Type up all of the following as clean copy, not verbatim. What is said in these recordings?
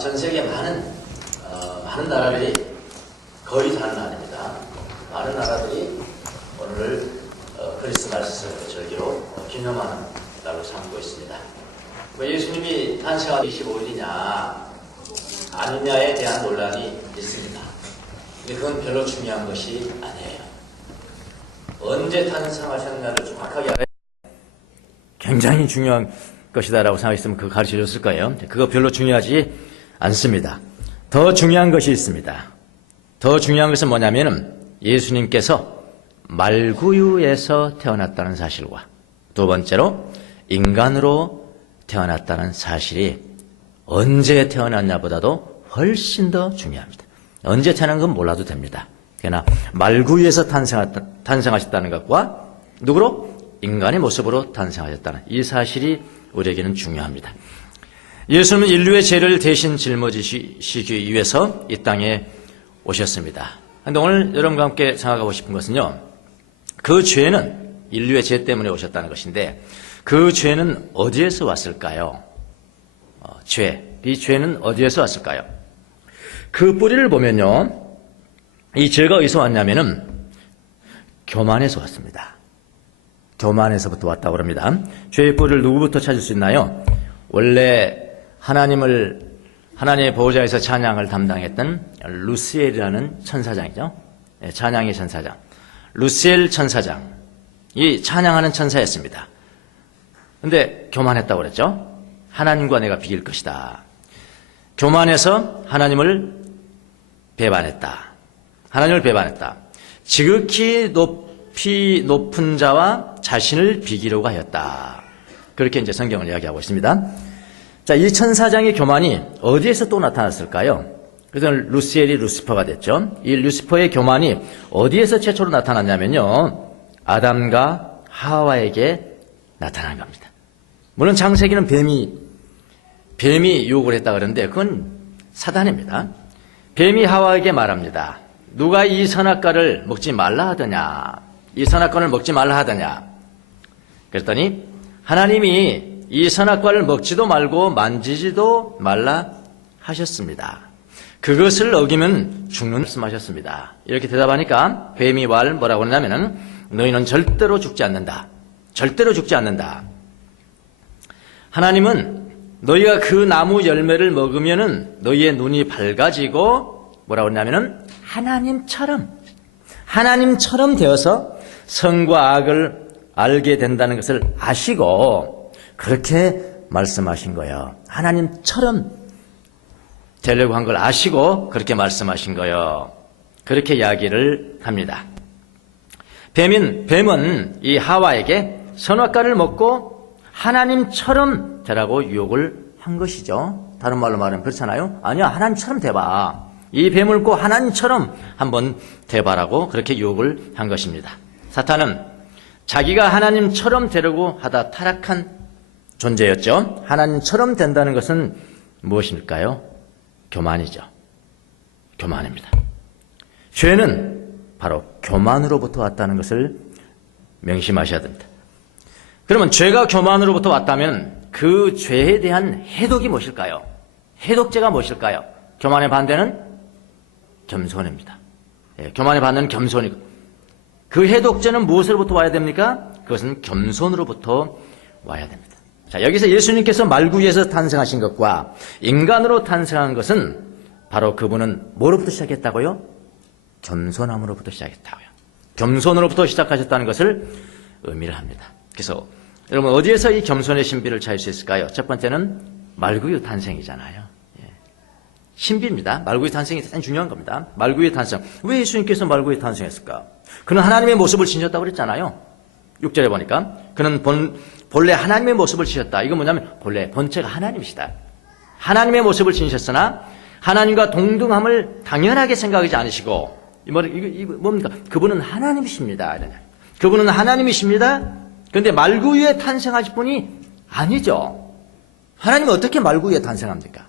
전 세계 많은 나라들이 거의 다는 아닙니다. 많은 나라들이 오늘을 크리스마스 절기로 기념하는 날로 삼고 있습니다. 예수님이 탄생한 25일이냐 아니냐에 대한 논란이 있습니다. 근데 그건 별로 중요한 것이 아니에요. 언제 탄생하셨냐를 정확하게 알아야 굉장히 중요한 것이다라고 생각했으면 그거 가르쳐줬을 거예요. 그거 별로 중요하지 않습니다. 더 중요한 것이 있습니다. 더 중요한 것은 뭐냐면은 예수님께서 말구유에서 태어났다는 사실과 두 번째로 인간으로 태어났다는 사실이 언제 태어났냐보다도 훨씬 더 중요합니다. 언제 태어난 건 몰라도 됩니다. 그러나 말구유에서 탄생하셨다는 것과 누구로? 인간의 모습으로 탄생하셨다는 이 사실이 우리에게는 중요합니다. 예수님은 인류의 죄를 대신 짊어지시기 위해서 이 땅에 오셨습니다. 그런데 오늘 여러분과 함께 생각하고 싶은 것은요, 그 죄는 인류의 죄 때문에 오셨다는 것인데 그 죄는 어디에서 왔을까요? 이 죄는 어디에서 왔을까요? 그 뿌리를 보면요, 이 죄가 어디서 왔냐면은 교만에서 왔습니다. 교만에서부터 왔다고 합니다. 죄의 뿌리를 누구부터 찾을 수 있나요? 원래 하나님의 보호자에서 찬양을 담당했던 루시엘이라는 천사장이죠. 찬양의 천사장. 루시엘 천사장. 이 찬양하는 천사였습니다. 근데 교만했다고 그랬죠. 하나님과 내가 비길 것이다. 교만해서 하나님을 배반했다. 하나님을 배반했다. 지극히 높은 자와 자신을 비기려고 하였다. 그렇게 이제 성경을 이야기하고 있습니다. 자, 이 천사장의 교만이 어디에서 또 나타났을까요? 그래서 루시엘이 루시퍼가 됐죠. 이 루시퍼의 교만이 어디에서 최초로 나타났냐면요, 아담과 하와에게 나타난 겁니다. 물론 창세기는 뱀이 유혹을 했다 그러는데 그건 사단입니다. 뱀이 하와에게 말합니다. 누가 이 선악과를 먹지 말라 하더냐? 이 선악과를 먹지 말라 하더냐? 그랬더니 하나님이 이 선악과를 먹지도 말고 만지지도 말라 하셨습니다. 그것을 어기면 죽는 말씀하셨습니다. 이렇게 대답하니까 뱀이 뭐라고 하냐면은 너희는 절대로 죽지 않는다. 절대로 죽지 않는다. 하나님은 너희가 그 나무 열매를 먹으면은 너희의 눈이 밝아지고 뭐라고 하냐면은 하나님처럼 되어서 선과 악을 알게 된다는 것을 아시고 그렇게 말씀하신 거예요. 하나님처럼 되려고 한 걸 아시고 그렇게 말씀하신 거예요. 그렇게 이야기를 합니다. 뱀은 이 하와에게 선악과를 먹고 하나님처럼 되라고 유혹을 한 것이죠. 다른 말로 말하면 그렇잖아요. 아니야, 하나님처럼 돼봐. 이 뱀을 꼭 하나님처럼 한번 돼봐라고 그렇게 유혹을 한 것입니다. 사탄은 자기가 하나님처럼 되려고 하다 타락한 존재였죠. 하나님처럼 된다는 것은 무엇일까요? 교만이죠. 교만입니다. 죄는 바로 교만으로부터 왔다는 것을 명심하셔야 됩니다. 그러면 죄가 교만으로부터 왔다면 그 죄에 대한 해독이 무엇일까요? 해독제가 무엇일까요? 교만의 반대는 겸손입니다. 교만의 반대는 겸손이고 그 해독제는 무엇으로부터 와야 됩니까? 그것은 겸손으로부터 와야 됩니다. 자, 여기서 예수님께서 말구유에서 탄생하신 것과 인간으로 탄생한 것은 바로 그분은 뭐로부터 시작했다고요? 겸손함으로부터 시작했다고요. 겸손으로부터 시작하셨다는 것을 의미를 합니다. 그래서 여러분 어디에서 이 겸손의 신비를 찾을 수 있을까요? 첫 번째는 말구유 탄생이잖아요. 신비입니다. 말구유 탄생이 대단히 중요한 겁니다. 말구유 탄생. 왜 예수님께서 말구유 탄생했을까? 그는 하나님의 모습을 지녔다고 그랬잖아요. 6절에 보니까 그는 본래 하나님의 모습을 지녔다. 이건 뭐냐면 본래 본체가 하나님이시다. 하나님의 모습을 지니셨으나 하나님과 동등함을 당연하게 생각하지 않으시고 이거 뭡니까? 그분은 하나님이십니다. 그분은 하나님이십니다. 그런데 말구유에 탄생하실 분이 아니죠. 하나님은 어떻게 말구유에 탄생합니까?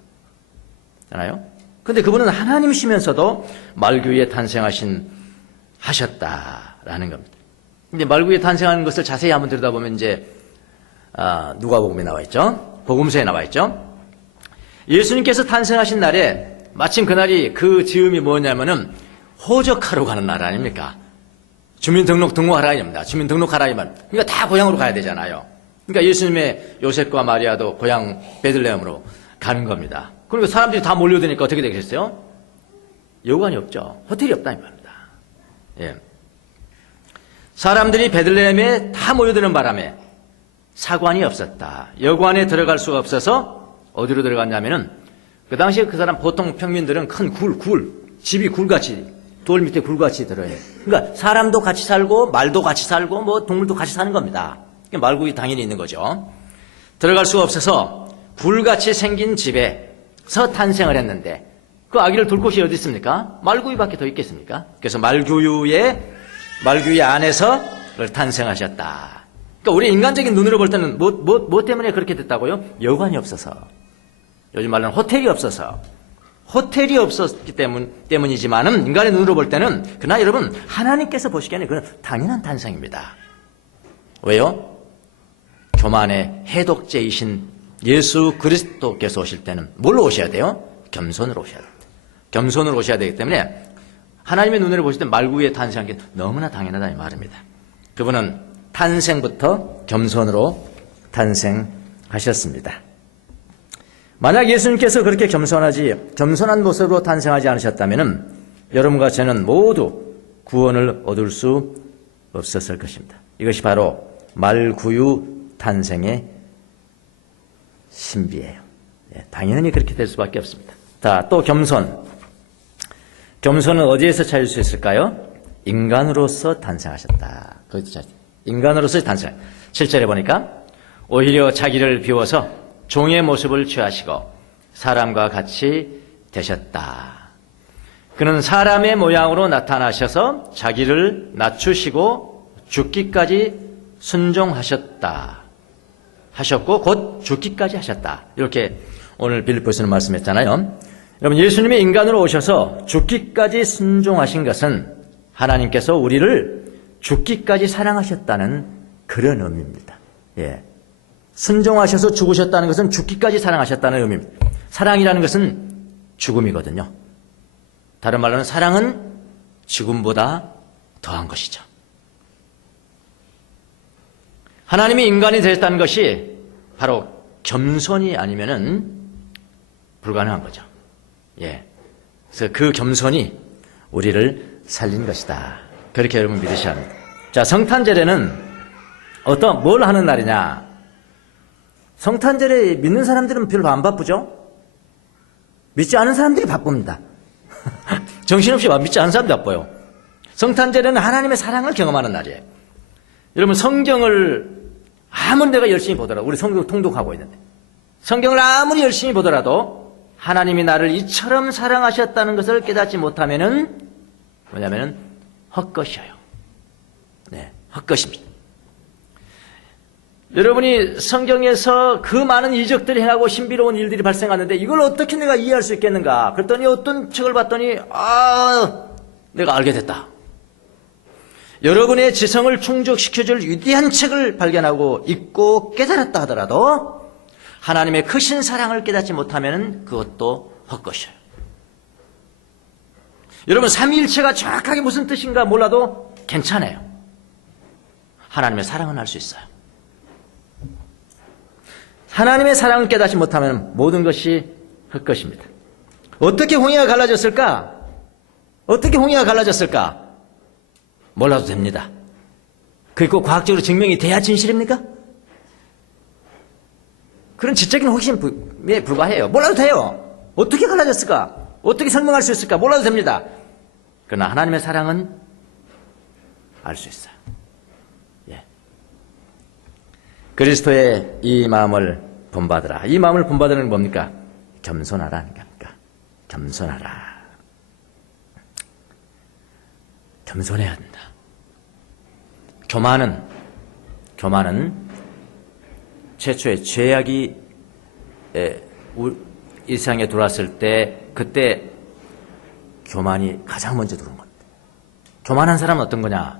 잖아요. 그런데 그분은 하나님이시면서도 말구유에 하셨다라는 겁니다. 근데 말구유에 탄생하는 것을 자세히 한번 들여다보면 이제 누가복음에 나와 있죠. 복음서에 나와 있죠. 예수님께서 탄생하신 날에 마침 그날이 그 즈음이 뭐냐면은 호적하러 가는 날 아닙니까? 주민등록 등록하라 입니다. 주민등록하라 이면 그러니까 다 고향으로 가야 되잖아요. 그러니까 예수님의 요셉과 마리아도 고향 베들레헴으로 가는 겁니다. 그러니까 사람들이 다 몰려드니까 어떻게 되겠어요? 여관이 없죠. 호텔이 없다 이 말입니다. 예. 사람들이 베들레헴에 다 모여드는 바람에 사관이 없었다. 여관에 들어갈 수가 없어서 어디로 들어갔냐면은 그 당시에 그 사람 보통 평민들은 큰 굴, 집이 굴같이 돌 밑에 굴같이 들어요. 그러니까 사람도 같이 살고 말도 같이 살고 뭐 동물도 같이 사는 겁니다. 말국이 당연히 있는 거죠. 들어갈 수가 없어서 굴같이 생긴 집에서 탄생을 했는데 그 아기를 둘 곳이 어디 있습니까? 말구유밖에 더 있겠습니까? 그래서 말구유 안에서 탄생하셨다. 그러니까 우리 인간적인 눈으로 볼 때는 뭐 때문에 그렇게 됐다고요? 여관이 없어서. 요즘 말로는 호텔이 없어서. 호텔이 없었기 때문이지만은 인간의 눈으로 볼 때는 그러나 여러분 하나님께서 보시기에는 그건 당연한 탄생입니다. 왜요? 교만의 해독제이신 예수 그리스도께서 오실 때는 뭘로 오셔야 돼요? 겸손으로 오셔야 됩니다. 겸손으로 오셔야 되기 때문에 하나님의 눈으로 보실 때 말구유에 탄생한 게 너무나 당연하다 이 말입니다. 그분은 탄생부터 겸손으로 탄생하셨습니다. 만약 예수님께서 그렇게 겸손한 모습으로 탄생하지 않으셨다면 여러분과 저는 모두 구원을 얻을 수 없었을 것입니다. 이것이 바로 말구유 탄생의 신비예요. 당연히 그렇게 될 수밖에 없습니다. 자, 또 겸손. 겸손은 어디에서 찾을 수 있을까요? 인간으로서 탄생하셨다. 인간으로서 탄생. 7절에 보니까 오히려 자기를 비워서 종의 모습을 취하시고 사람과 같이 되셨다. 그는 사람의 모양으로 나타나셔서 자기를 낮추시고 죽기까지 순종하셨다. 하셨고 곧 죽기까지 하셨다. 이렇게 오늘 빌립보서는 말씀했잖아요. 여러분 예수님이 인간으로 오셔서 죽기까지 순종하신 것은 하나님께서 우리를 죽기까지 사랑하셨다는 그런 의미입니다. 예. 순종하셔서 죽으셨다는 것은 죽기까지 사랑하셨다는 의미입니다. 사랑이라는 것은 죽음이거든요. 다른 말로는 사랑은 죽음보다 더한 것이죠. 하나님이 인간이 되셨다는 것이 바로 겸손이 아니면은 불가능한 거죠. 예. 그래서 그 겸손이 우리를 살린 것이다. 그렇게 여러분 믿으셔야 합니다. 자, 성탄절에는 뭘 하는 날이냐? 성탄절에 믿는 사람들은 별로 안 바쁘죠? 믿지 않은 사람들이 바쁩니다. 정신없이 믿지 않은 사람들이 바빠요. 성탄절에는 하나님의 사랑을 경험하는 날이에요. 여러분 성경을 아무리 내가 열심히 보더라도 우리 성경 통독하고 있는데 성경을 아무리 열심히 보더라도 하나님이 나를 이처럼 사랑하셨다는 것을 깨닫지 못하면은 뭐냐면은 헛것이에요. 네, 헛것입니다. 여러분이 성경에서 그 많은 이적들이 행하고 신비로운 일들이 발생하는데 이걸 어떻게 내가 이해할 수 있겠는가? 그랬더니 어떤 책을 봤더니 내가 알게 됐다. 여러분의 지성을 충족시켜줄 위대한 책을 발견하고 읽고 깨달았다 하더라도 하나님의 크신 사랑을 깨닫지 못하면 그것도 헛것이에요. 여러분 삼위일체가 정확하게 무슨 뜻인가 몰라도 괜찮아요. 하나님의 사랑은 알 수 있어요. 하나님의 사랑을 깨닫지 못하면 모든 것이 헛것입니다. 어떻게 홍해가 갈라졌을까? 어떻게 홍해가 갈라졌을까? 몰라도 됩니다. 그리고 과학적으로 증명이 돼야 진실입니까? 그런 지적인 호기심에 불과해요. 몰라도 돼요. 어떻게 갈라졌을까? 어떻게 설명할 수 있을까? 몰라도 됩니다. 그러나 하나님의 사랑은 알 수 있어요. 예. 그리스도의 이 마음을 본받으라. 이 마음을 본받으는 건 뭡니까? 겸손하라 하는 겁니까? 겸손하라. 겸손해야 한다. 교만은 최초의 죄악이 이 세상에 들어왔을 때 그때 교만이 가장 먼저 들어온 겁니다. 교만한 사람은 어떤 거냐?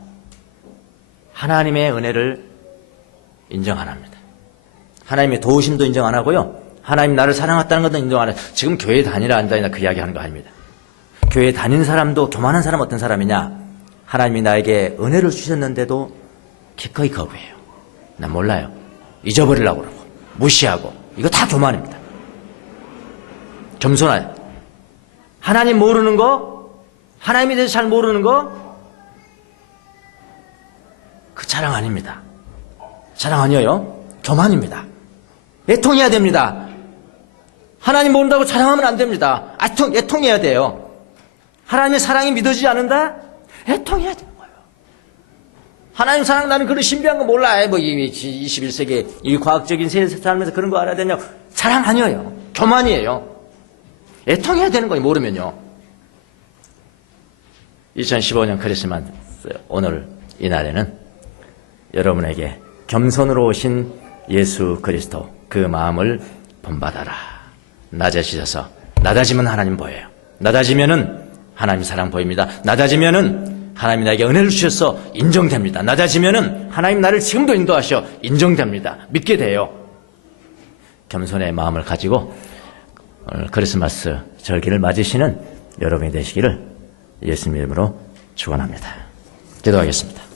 하나님의 은혜를 인정 안 합니다. 하나님의 도우심도 인정 안 하고요. 하나님 나를 사랑했다는 것도 인정하는, 지금 교회 다니라 안 다니라 그 이야기 하는 거 아닙니다. 교회 다니는 사람도, 교만한 사람 어떤 사람이냐? 하나님이 나에게 은혜를 주셨는데도 기꺼이 거부해요. 난 몰라요. 잊어버리려고 그러고, 무시하고. 이거 다 교만입니다. 겸손하요. 하나님 모르는 거, 하나님에 대해서 잘 모르는 거, 그 자랑 아닙니다. 자랑 아니에요. 교만입니다. 애통해야 됩니다. 하나님 모른다고 자랑하면 안 됩니다. 애통해야 돼요. 하나님의 사랑이 믿어지지 않는다? 애통해야 되는 거예요. 하나님 사랑, 나는 그런 신비한 거 몰라. 뭐 21세기 이 과학적인 세상에 살면서 그런 거 알아야 되냐고. 자랑 아니에요. 교만이에요. 애통해야 되는 거예요. 모르면요. 2015년 크리스마스 오늘 이 날에는 여러분에게 겸손으로 오신 예수 그리스도 그 마음을 본받아라. 낮아지셔서, 낮아지면 하나님 보여요. 낮아지면은 하나님 사랑 보입니다. 낮아지면은 하나님이 나에게 은혜를 주셔서 인정됩니다. 낮아지면은 하나님 나를 지금도 인도하셔 인정됩니다. 믿게 돼요. 겸손의 마음을 가지고 오늘 크리스마스 절기를 맞으시는 여러분이 되시기를 예수님 이름으로 축원합니다. 기도하겠습니다.